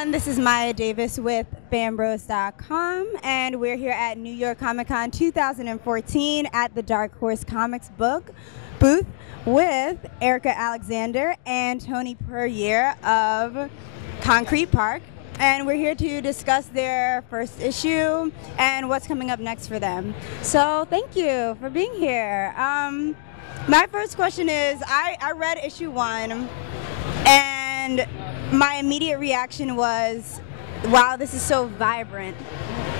everyone, this is Maya Davis with FanBros.com, and we're here at New York Comic Con 2014 at the Dark Horse Comics book booth with Erika Alexander and Tony Puryear of Concrete Park. And we're here to discuss their first issue and what's coming up next for them. So thank you for being here. My first question is, I read issue 1, and my immediate reaction was, wow, this is so vibrant.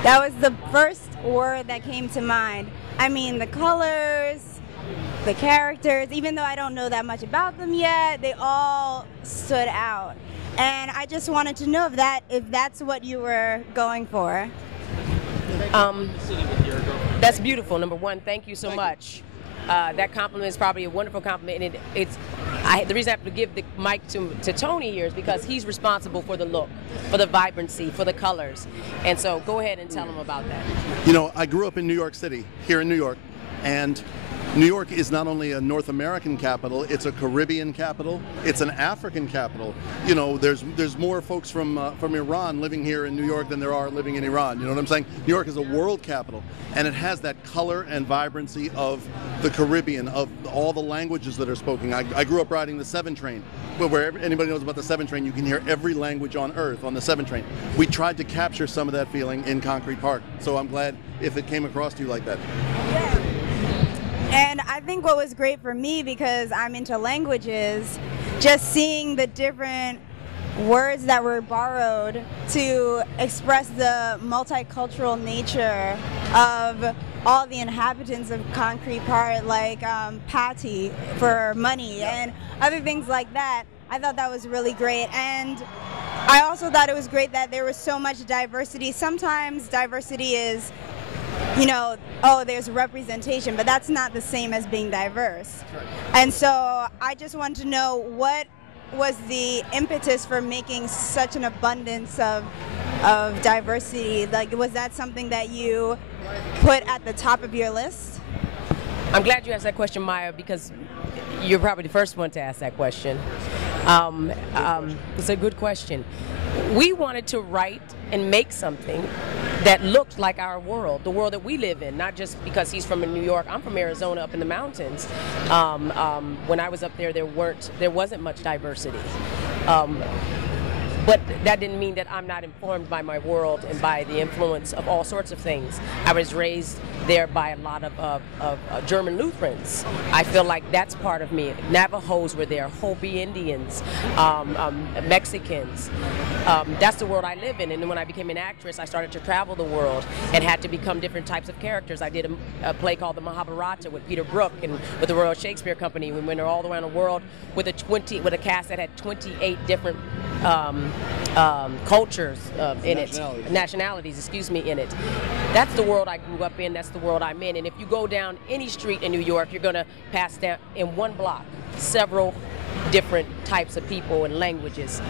That was the first word that came to mind. I mean, the colors, the characters, even though I don't know that much about them yet, they all stood out. And I just wanted to know if that's what you were going for. That's beautiful. Number one, thank you so much. That compliment is probably a wonderful compliment, and the reason I have to give the mic to Tony here is because he's responsible for the look, for the vibrancy, for the colors, and so go ahead and tell him about that. You know, I grew up in New York City, here in New York, and New York is not only a North American capital, it's a Caribbean capital, it's an African capital. You know, there's more folks from Iran living here in New York than there are living in Iran. You know what I'm saying? New York is a world capital, and it has that color and vibrancy of the Caribbean, of all the languages that are spoken. I grew up riding the 7 train, where anybody knows about the 7 train, you can hear every language on earth on the 7 train. We tried to capture some of that feeling in Concrete Park, so I'm glad if it came across to you like that. Yeah. And I think what was great for me, because I'm into languages, just seeing the different words that were borrowed to express the multicultural nature of all the inhabitants of Concrete Park, like patty for money and other things like that. I thought that was really great. And I also thought it was great that there was so much diversity. Sometimes diversity is, you know, oh, there's representation, but that's not the same as being diverse. And so I just wanted to know, what was the impetus for making such an abundance of diversity? Like, was that something that you put at the top of your list? I'm glad you asked that question, Maya, because you're probably the first one to ask that question. It's a good question. We wanted to write and make something that looked like our world, the world that we live in, not just because he's from New York. I'm from Arizona, up in the mountains. When I was up there, there wasn't much diversity. But that didn't mean that I'm not informed by my world and by the influence of all sorts of things. I was raised there by a lot of German Lutherans. I feel like that's part of me. Navajos were there, Hopi Indians, Mexicans. That's the world I live in. And then when I became an actress, I started to travel the world and had to become different types of characters. I did a play called The Mahabharata with Peter Brook and with the Royal Shakespeare Company. We went all around the world with a cast that had 28 different cultures in it, nationalities, excuse me, in it. That's the world I grew up in, that's the world I'm in. And if you go down any street in New York, you're going to pass down in one block several different types of people and languages.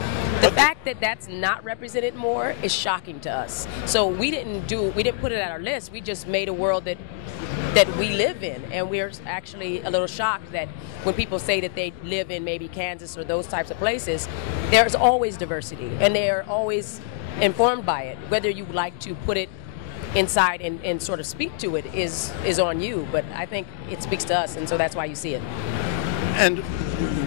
The fact that that's not represented more is shocking to us. So we didn't put it at our list. We just made a world that we live in, and we're actually a little shocked that when people say that they live in maybe Kansas or those types of places, there's always diversity, and they're always informed by it. Whether you like to put it inside and sort of speak to it is on you, but I think it speaks to us, and so that's why you see it. And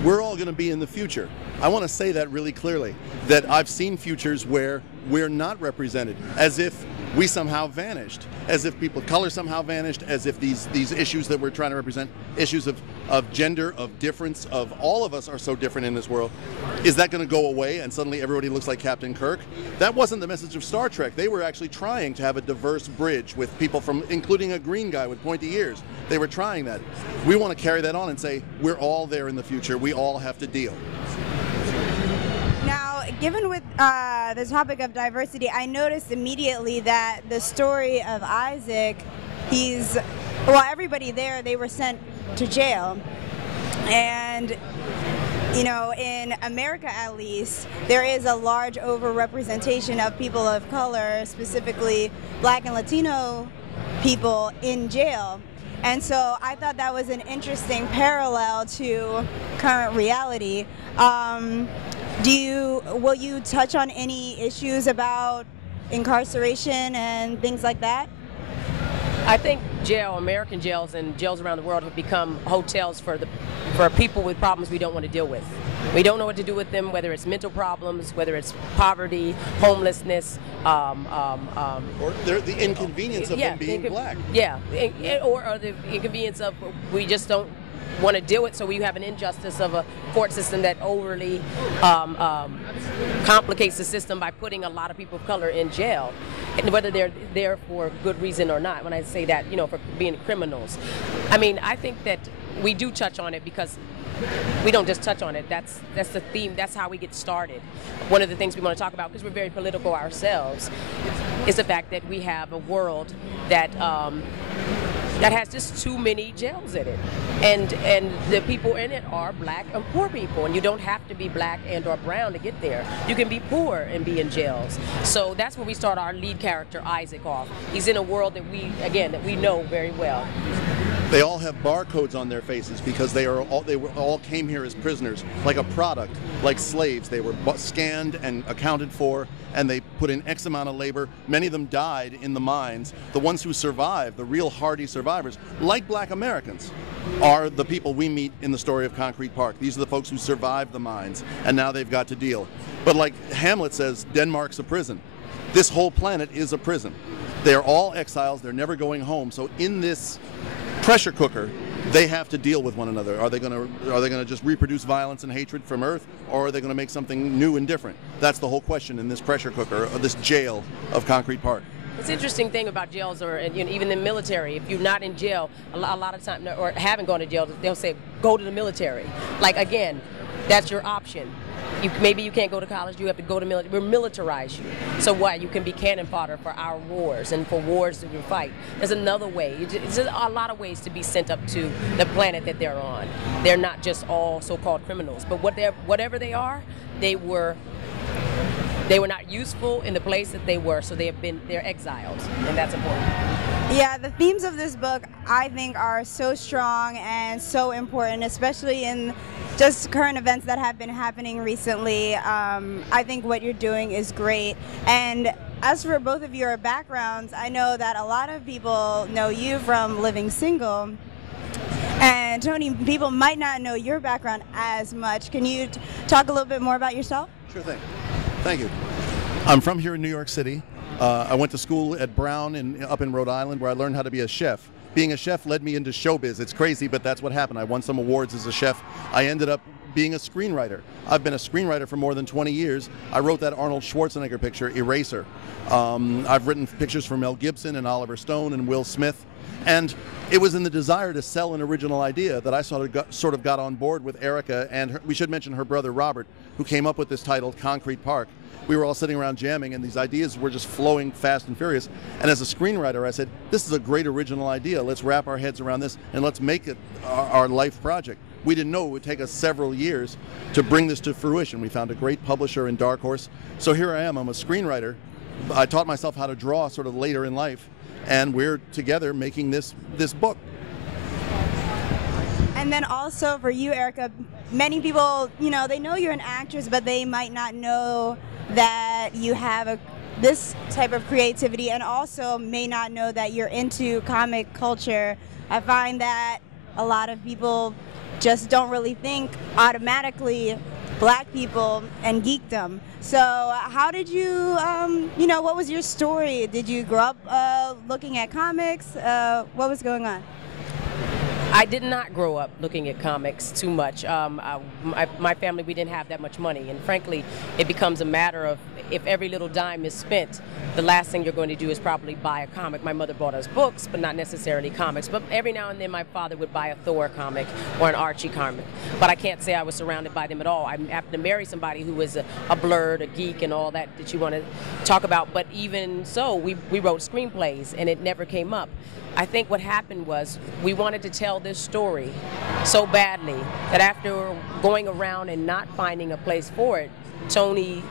we're all going to be in the future. I want to say that really clearly, that I've seen futures where we're not represented, as if we somehow vanished, as if people of color somehow vanished, as if these issues that we're trying to represent, issues of gender, of difference, of all of us are so different in this world. Is that going to go away and suddenly everybody looks like Captain Kirk? That wasn't the message of Star Trek. They were actually trying to have a diverse bridge with people from, including a green guy with pointy ears. They were trying that. We want to carry that on and say, we're all there in the future. We all have to deal. Now, given with the topic of diversity, I noticed immediately that the story of Isaac, everybody there, they were sent to jail. And, you know, in America at least, there is a large overrepresentation of people of color, specifically Black and Latino people, in jail. And so I thought that was an interesting parallel to current reality. Will you touch on any issues about incarceration and things like that? I think American jails and jails around the world have become hotels for people with problems we don't want to deal with. We don't know what to do with them, whether it's mental problems, whether it's poverty, homelessness, or the inconvenience of them being black. Yeah, or the inconvenience of we just don't want to deal with, so we have an injustice of a court system that overly complicates the system by putting a lot of people of color in jail, and whether they're there for good reason or not. When I say that, for being criminals, I mean, I think that we do touch on it because we don't just touch on it. That's the theme. That's how we get started. One of the things we want to talk about, because we're very political ourselves, is the fact that we have a world that has just too many jails in it, and the people in it are black and poor people, and you don't have to be black and or brown to get there. You can be poor and be in jails. So that's where we start our lead character Isaac off. He's in a world that we know very well. They all have barcodes on their faces because they all came here as prisoners, like a product, like slaves. They were scanned and accounted for, and they put in X amount of labor. Many of them died in the mines. The ones who survived, the real hardy survivors, like black Americans, are the people we meet in the story of Concrete Park. These are the folks who survived the mines, and now they've got to deal. But like Hamlet says, Denmark's a prison. This whole planet is a prison. They're all exiles. They're never going home. So in this pressure cooker, they have to deal with one another. Are they going to just reproduce violence and hatred from Earth, or are they going to make something new and different? That's the whole question in this pressure cooker, or this jail of Concrete Park. It's an interesting thing about jails, or even the military. If you're not in jail, a lot of times, or haven't gone to jail, they'll say, go to the military. Like, again, that's your option. Maybe you can't go to college, you have to go to military. We'll militarize you. So what? You can be cannon fodder for our wars and for wars that you fight. There's another way. It's a lot of ways to be sent up to the planet that they're on. They're not just all so-called criminals, but whatever they are, they were not useful in the place that they were, so they're exiles, and that's important. Yeah, the themes of this book, I think, are so strong and so important, especially in just current events that have been happening recently. I think what you're doing is great. And as for both of your backgrounds, I know that a lot of people know you from Living Single. And Tony, people might not know your background as much. Can you talk a little bit more about yourself? Sure thing. Thank you. I'm from here in New York City. I went to school at Brown up in Rhode Island, where I learned how to be a chef. Being a chef led me into showbiz. It's crazy, but that's what happened. I won some awards as a chef. I ended up being a screenwriter. I've been a screenwriter for more than 20 years. I wrote that Arnold Schwarzenegger picture, Eraser. I've written pictures for Mel Gibson and Oliver Stone and Will Smith. And it was in the desire to sell an original idea that I sort of got on board with Erika, and we should mention her brother Robert, who came up with this title, Concrete Park. We were all sitting around jamming, and these ideas were just flowing fast and furious. And as a screenwriter, I said, this is a great original idea. Let's wrap our heads around this, and let's make it our life project. We didn't know it would take us several years to bring this to fruition. We found a great publisher in Dark Horse. So here I am, I'm a screenwriter. I taught myself how to draw sort of later in life, and we're together making this book. And then also for you, Erika, many people, they know you're an actress, but they might not know that you have this type of creativity, and also may not know that you're into comic culture. I find that a lot of people just don't really think automatically black people and geekdom. So how did you, what was your story? Did you grow up looking at comics? What was going on? I did not grow up looking at comics too much. My family, we didn't have that much money, and frankly, it becomes a matter of if every little dime is spent, the last thing you're going to do is probably buy a comic. My mother bought us books, but not necessarily comics. But every now and then my father would buy a Thor comic or an Archie comic. But I can't say I was surrounded by them at all. I happened to marry somebody who was a blurred, a geek, and all that you want to talk about. But even so, we wrote screenplays, and it never came up. I think what happened was we wanted to tell this story so badly that after going around and not finding a place for it, Tony,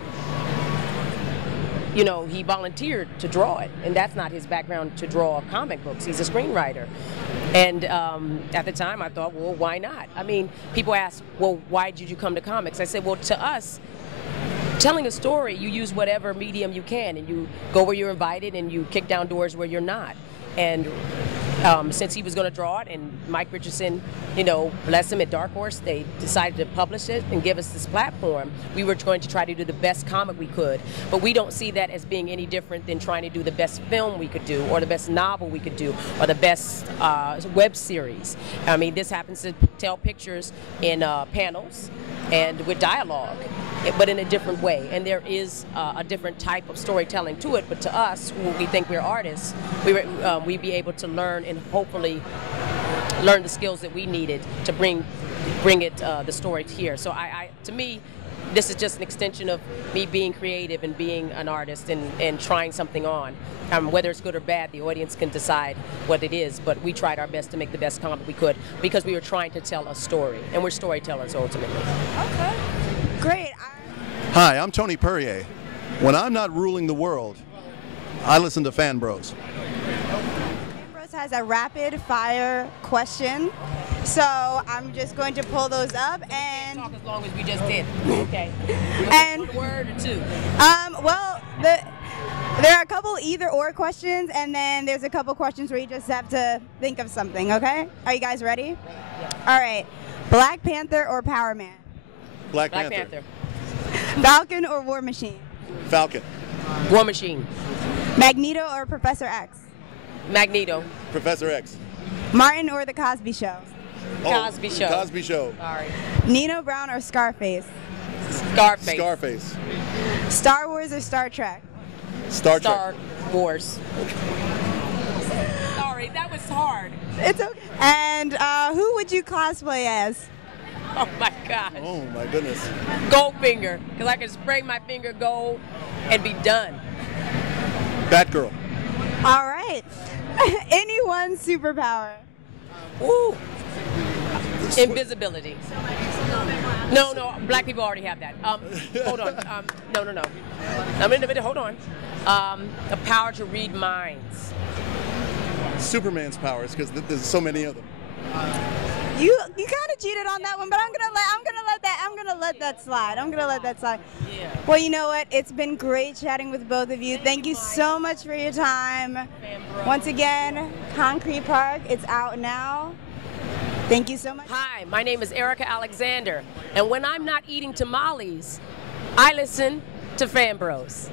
he volunteered to draw it, and that's not his background to draw comic books. He's a screenwriter. And at the time I thought, well, why not? I mean, people ask, well, why did you come to comics? I said, well, to us, telling a story, you use whatever medium you can, and you go where you're invited, and you kick down doors where you're not. And since he was going to draw it, and Mike Richardson, you know, bless him, at Dark Horse, they decided to publish it and give us this platform. We were going to try to do the best comic we could, but we don't see that as being any different than trying to do the best film we could do, or the best novel we could do, or the best web series. I mean, this happens to tell pictures in panels and with dialogue, but in a different way. And there is a different type of storytelling to it, but to us, who we think we're artists, we'd be able to learn and hopefully learn the skills that we needed to bring it the story here. So to me, this is just an extension of me being creative and being an artist and trying something on. Whether it's good or bad, the audience can decide what it is, but we tried our best to make the best comic we could because we were trying to tell a story, and we're storytellers ultimately. Okay, great. Hi, I'm Tony Puryear. When I'm not ruling the world, I listen to FanBros. FanBros has a rapid fire question, so I'm just going to pull those up and talk as long as we just did. Okay. And a word or two. Well, there are a couple either/or questions, and then there's a couple questions where you just have to think of something. Okay? Are you guys ready? Yeah. All right. Black Panther or Power Man? Black Panther. Falcon or War Machine? Falcon. War Machine. Magneto or Professor X? Magneto. Professor X. Martin or The Cosby Show? Cosby Show. Cosby Show. Sorry. Nino Brown or Scarface? Scarface. Scarface. Star Wars or Star Trek? Star Trek. Star Wars. Sorry, that was hard. It's okay. And who would you cosplay as? Oh my gosh. Oh my goodness. Goldfinger, because I can spray my finger gold and be done. Batgirl. All right. Any one superpower? Ooh. Invisibility. No, black people already have that. Hold on. No. Hold on. The power to read minds. Superman's powers, because there's so many of them. You kind of cheated on that one, but I'm gonna let that slide. Yeah. Well, you know what? It's been great chatting with both of you. Thank you so much for your time. Once again, Concrete Park, it's out now. Thank you so much. Hi, my name is Erika Alexander, and when I'm not eating tamales, I listen to FanBros.